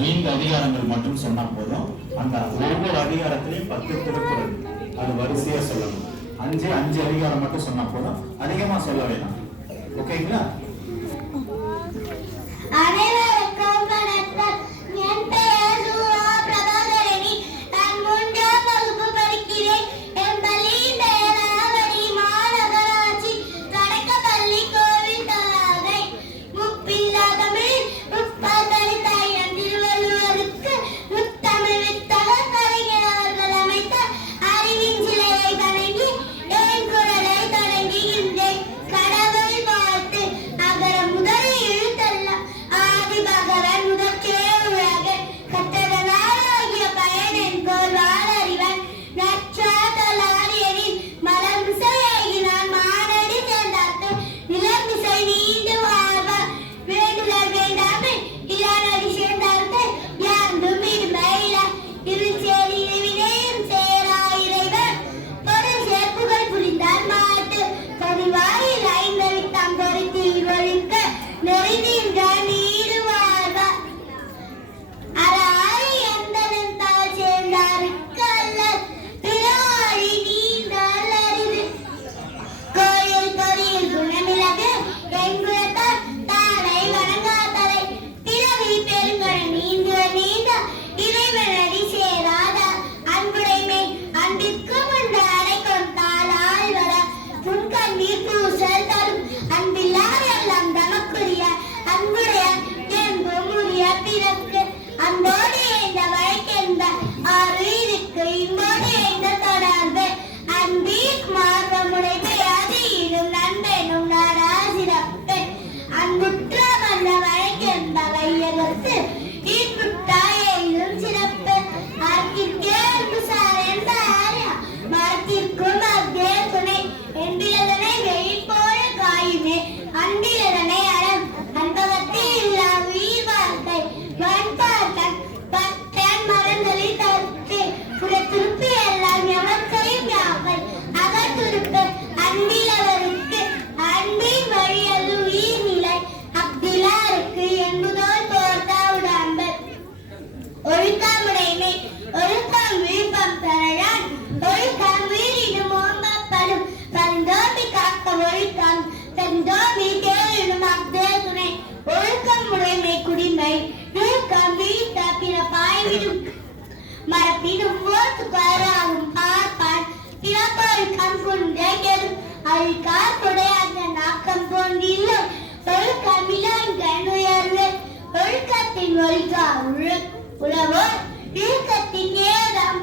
ஐந்து அதிகாரங்கள் மட்டும் சொன்னா போதும். அந்த ஒவ்வொரு அதிகாரத்திலையும் பத்து திருக்குறள். அது வரிசையா சொல்லணும். அஞ்சு அஞ்சு அதிகாரம் மட்டும் சொன்னா போதும். அதிகமா சொல்ல வேணாம். ஓகேங்களா? 四 கம்பி தப்பின பாய்விடும் மரப்பினும் ஓத்து கராகும் பார்ப்பான் பிறப்பால் கம் கொண்டேடும் அதில் காற்புடைய அந்த நாக்கம் போன்றில்லை ஒழுக்கமிலான் கண்ணுயர்வு ஒழுக்கத்தின் ஒழுக்கா உழவோர் இழுக்கத்தின் ஏதம்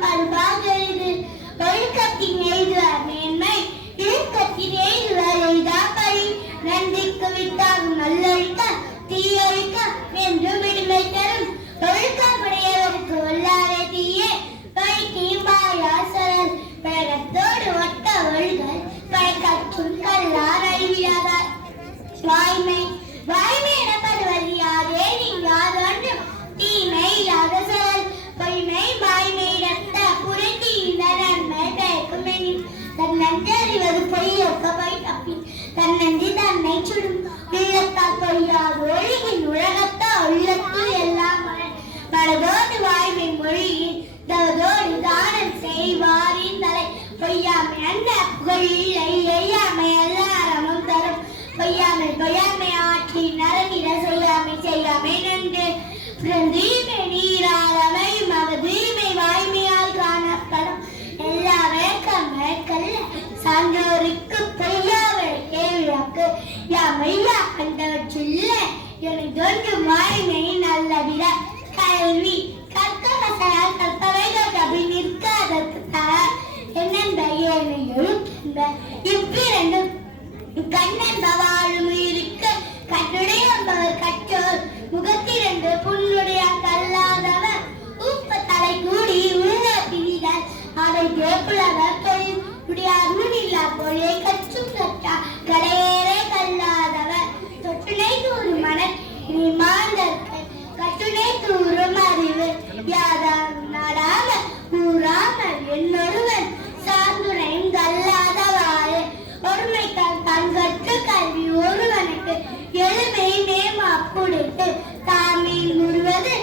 விழாதார் வாய்மை வாய்மை எனப்படுவது யாதே யாதொன்று தீமை யாக செயல் பொய்மை வாய்மை இரத்த புரட்டி இந்த நன்மை பயக்குமெனி தன் நன்றி அறிவது பொய்யொக்க பொய் தப்பி. தன் நன்றி தன்னை சுடும் உள்ளத்தால் பொய்யாது ஒழுகின் உலகத்த உள்ளத்தில் பொய்யாமை பொய்யாமை ஆற்றி நரநில செய்யாமை செய்யாமை நன்று. பிரந்தீமை நீராளமை மகதீமை வாய்மையால் காணப்படும். எல்லா வேக்கம் வேக்கல் சான்றோருக்கு பொய்யாவை கேள்வியாக்கு யாம் ஐயா கண்டவற்றில்லை. என தோன்றும் வாய்மை நல்லவிட. கல்வி க புடைத்து தாமே முழுவது